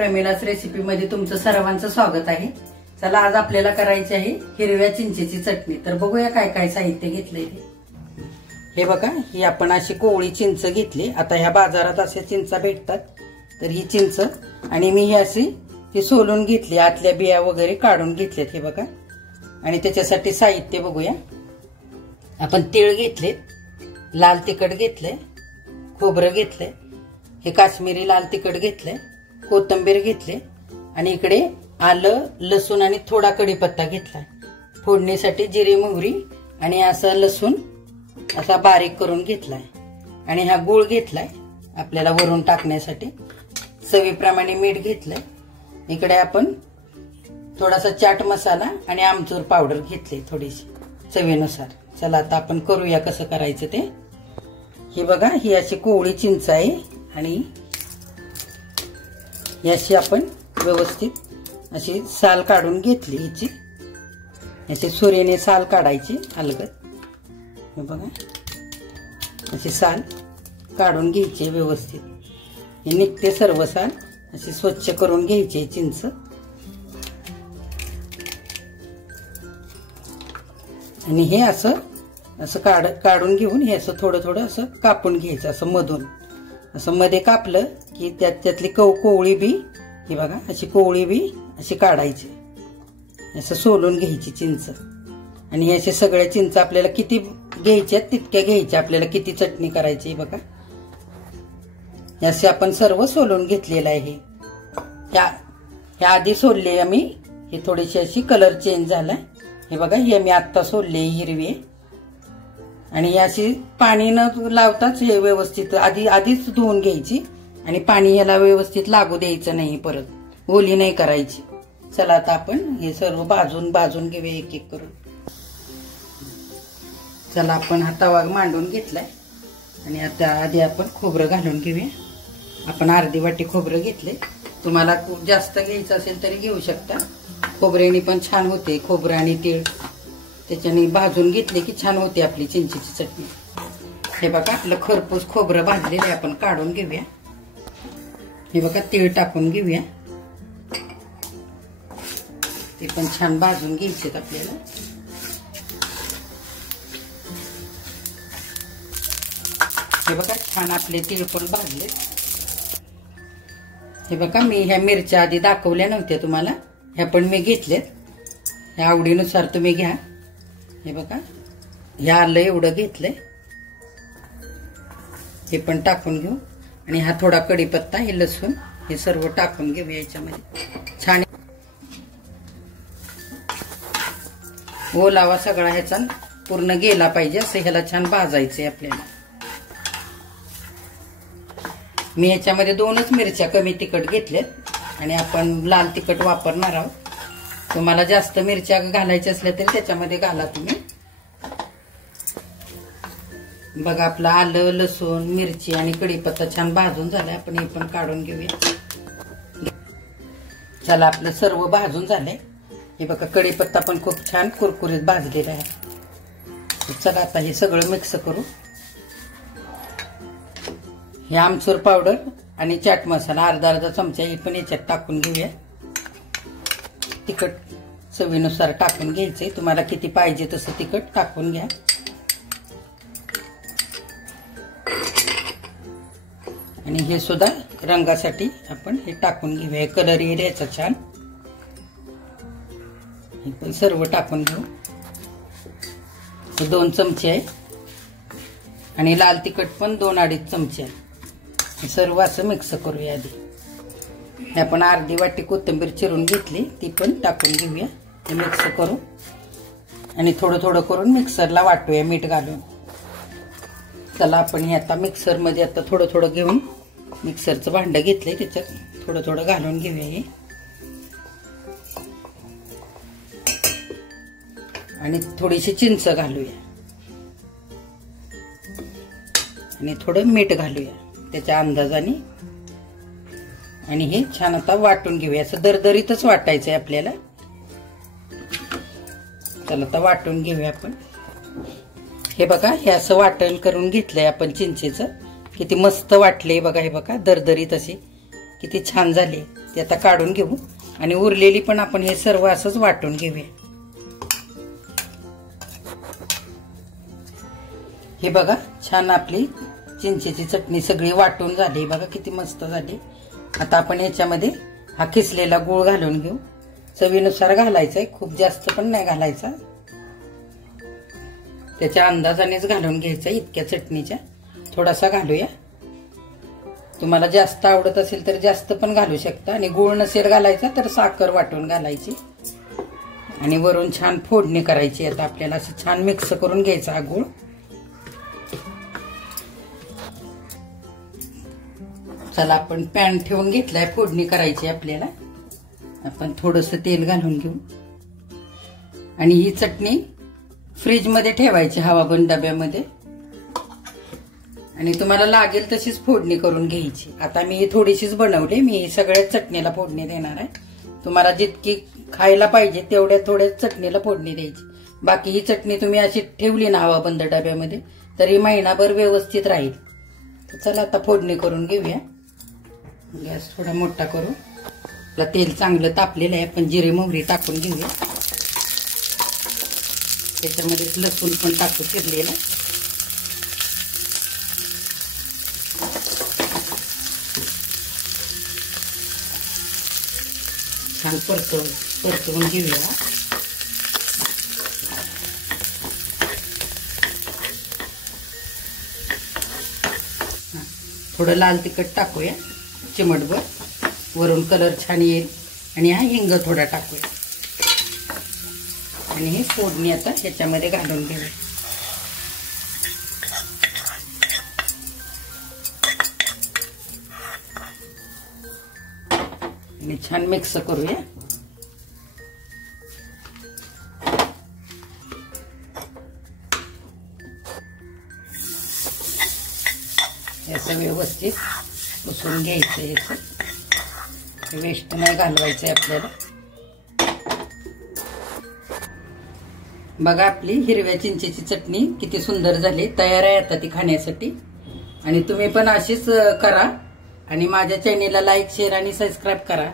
प्रमिला's recipe मध्ये तुमचं सर्वांचं स्वागत आहे। चला आज आपल्याला करायची आहे हिरव्या चिंचेची चटणी। तर बघूया काय काय साहित्य घेतलंय ते। हे बघा, ही आपण अशी कोवळी चिंच घेतली। आता ह्या बाजारात अशा चिंचा भेटतात, तर ही चिंच आणि मी ही अशी ती सोलून घेतली, आतल्या बिया वगैरे काढून घेतलेत। हे बघा, आणि त्याच्यासाठी साहित्य बघूया। आपण तीळ घेतले, लाल तिखट घेतले, खोबरं घेतले, हे काश्मीरी लाल तिखट घेतले, कोथिंबीर घेतले, आणि इकडे आलं लसूण आणि थोडा कढीपत्ता घेतला। फोडणीसाठी जिरे मोहरी आणि असं लसूण असा बारीक करून घेतलाय, आणि हा गूळ घेतलाय आपल्याला वरून टाकण्यासाठी। चवीप्रमाणे मीठ घेतलंय। इकडे आपण थोडासा चाट मसाला आणि आमचूर पावडर घेतली थोडीशी चवीनुसार। चला आता आपण करूया कसं करायचं ते। ही बघा, ही अशी कोवळी चिंच आहे, आणि याची आपण व्यवस्थित अशी साल काढून घेतली। हिची याची सुरीने साल काढायची अलगद। हे बघा, अशी साल काढून घ्यायची व्यवस्थित। हे निघते सर्व साल, अशी स्वच्छ करून घ्यायची चिंच। आणि हे असं काढून घेऊन हे असं थोडं थोडं असं कापून घ्यायचं, असं मधून असं मध्ये कापलं की त्यातली कोवळी बी, ही बघा अशी कोवळी बी अशी काढायची, असं सोलून घ्यायची चिंच। आणि हे असे सगळ्या चिंच आपल्याला किती घ्यायच्या तितक्या घ्यायच्या, आपल्याला किती चटणी करायची बघा। असे आपण सर्व सोलून घेतलेलं आहे। ह्या आधी सोलले आम्ही, हे थोडीशी अशी कलर चेंज झालाय। हे बघा, ही आम्ही आत्ता सोलले हिरवी, आणि अशी पाणी न लावताच हे व्यवस्थित आधीच धुवून घ्यायची, आणि पाणी याला व्यवस्थित लागू द्यायचं नाही, परत ओली नाही करायची। चला आता आपण हे सर्व भाजून घेऊया एक एक करून। चला आपण हा तवा मांडून घेतलाय, आणि आता आधी आपण खोबरं घालून घेऊया। आपण अर्धी वाटी खोबरं घेतले, तुम्हाला जास्त घ्यायचं असेल तरी घेऊ शकता। खोबऱ्याने पण छान होते, खोबरं आणि तीळ त्याच्याने भाजून घेतले की छान होते आपली चिंचेची चटणी। हे बघा, आपलं खरपूस खोबरं भाजलेलं आपण काढून घेऊया। हे बघा, तीळ टाकून घेऊया, ते पण छान भाजून घ्यायचे आपल्याला। हे बघा, छान आपले तीळ पण भाजले। हे बघा, मी ह्या मिरच्या आधी दाखवल्या नव्हत्या तुम्हाला, ह्या पण मी घेतल्यात, ह्या आवडीनुसार तुम्ही घ्या। हे बघा, ह्या आलं एवढं घेतलंय, हे पण टाकून घेऊ, आणि हा थोडा कढीपत्ता, हे लसूण, हे सर्व टाकून घेऊ याच्यामध्ये। छान ओलावा सगळा ह्याचा पूर्ण गेला पाहिजे, असं ह्याला छान भाजायचंय आपल्याला। मी ह्याच्यामध्ये 2च मिरच्या कमी तिखट घेतल्यात, आणि आपण लाल तिखट वापरणार आहोत। तुम्हाला जास्त मिरच्या घालायच्या असल्या तरी त्याच्यामध्ये घाला तुम्ही। बघा, आपलं आलं लसूण मिरची आणि कढीपत्ता छान भाजून झालाय, आपण हे पण काढून घेऊया। चला, आपलं सर्व भाजून झालंय। हे बघा, कढीपत्ता पण खूप छान कुरकुरीत भाजलेला आहे। चला आता हे सगळं मिक्स करू। हे आमचूर पावडर आणि चाट मसाला अर्धा चमचा हे पण याच्यात टाकून घेऊया। तिखट चवीनुसार टाकून घ्यायचे, तुम्हाला किती पाहिजे तसं तिखट टाकून घ्या। आणि हे सुद्धा रंगासाठी आपण हे टाकून घेऊया, कलर येईल याचा छान। हे पण सर्व टाकून घेऊ। हे 2 चमचे आहे, आणि लाल तिखट पण 2-2.5 चमचे आहे। हे सर्व असं मिक्स करूया आधी। हे आपण अर्धी वाटी कोथिंबीर चिरून घेतली, ती पण टाकून घेऊया। हे मिक्स करू, आणि थोडं थोडं करून मिक्सरला वाटूया मीठ घालून। चला आपण हे आता मिक्सर मध्ये आता थोडं थोडं घेऊन, मिक्सरचं भांडं घेतलंय त्याच्यात थोडं थोडं घालून घेऊया हे, आणि थोडीशी चिंच घालूया, आणि थोडं मीठ घालूया त्याच्या अंदाजाने, आणि हे छान आता वाटून घेऊया। असं दरदरीतच वाटायचंय आपल्याला। चला आता वाटून घेऊया आपण। हे बघा, हे असं वाटण करून घेतलंय आपण चिंचेचं, किती मस्त वाटले बघा। हे बघा, दरदरीत अशी किती छान झाली। ती आता काढून घेऊ आणि उरलेली पण आपण हे सर्व असंच वाटून घेऊया. हे बघा छान आपली चिंचेची चटणी सगळी वाटून झाली. बघा किती मस्त झाली. आता आपण याच्यामध्ये हा किसलेला गूळ घालून घेऊ. चवीनुसार घालायचा, खूप जास्त पण नाही घालायचा, त्याच्या अंदाजानेच घालून घ्यायचा. इतक्या चटणीच्या थोडासा घालूया. तुम्हाला जास्त आवडत असेल तर जास्त पण घालू शकता आणि गूळ नसेल घालायचा तर साखर वाटून घालायची आणि वरून छान फोडणी करायची. आता आपल्याला असं छान मिक्स करून घ्यायचा हा गूळ. चला आपण पॅन ठेवून घेतलाय, फोडणी करायची आपल्याला. आपण थोडंसं तेल घालून घेऊ आणि ही चटणी फ्रीज मध्ये ठेवायची हवाबंद डब्यामध्ये आणि तुम्हाला लागेल तशीच फोडणी करून घ्यायची. आता मी थोडीशीच बनवली, मी सगळ्याच चटणीला फोडणी देणार आहे. तुम्हाला जितकी खायला पाहिजे तेवढ्या थोड्या चटणीला फोडणी द्यायची. बाकी ही चटणी तुम्ही अशी ठेवली ना हवाबंद डब्यामध्ये तरी महिनाभर व्यवस्थित राहील. चला आता फोडणी करून घेऊया. गॅस थोडा मोठा करू. आपलं तेल चांगलं तापलेलं आहे. आपण जिरे मोहरी टाकून घेऊया. त्याच्यामध्ये लसूण पण टाकू चिरलेला. छान परतवून घेऊया. थोडं लाल तिखट टाकूया चिमटभर, वरून कलर छान येईल. आणि हा हिंग थोडा टाकूया आणि हे फोडणी आता ह्याच्यामध्ये घालून घेऊया. आणि छान मिक्स करूया. याचं व्यवस्थित पुसून घ्यायचं. याचं वेस्ट नाही घालवायचं आपल्याला. बघा आपली हिरव्या चिंचेची चटणी किती सुंदर झाली, तयार आहे आता ती खाण्यासाठी. आणि तुम्ही पण अशीच करा आणि माझ्या चॅनेलला लाईक, शेअर आणि सबस्क्राईब करा.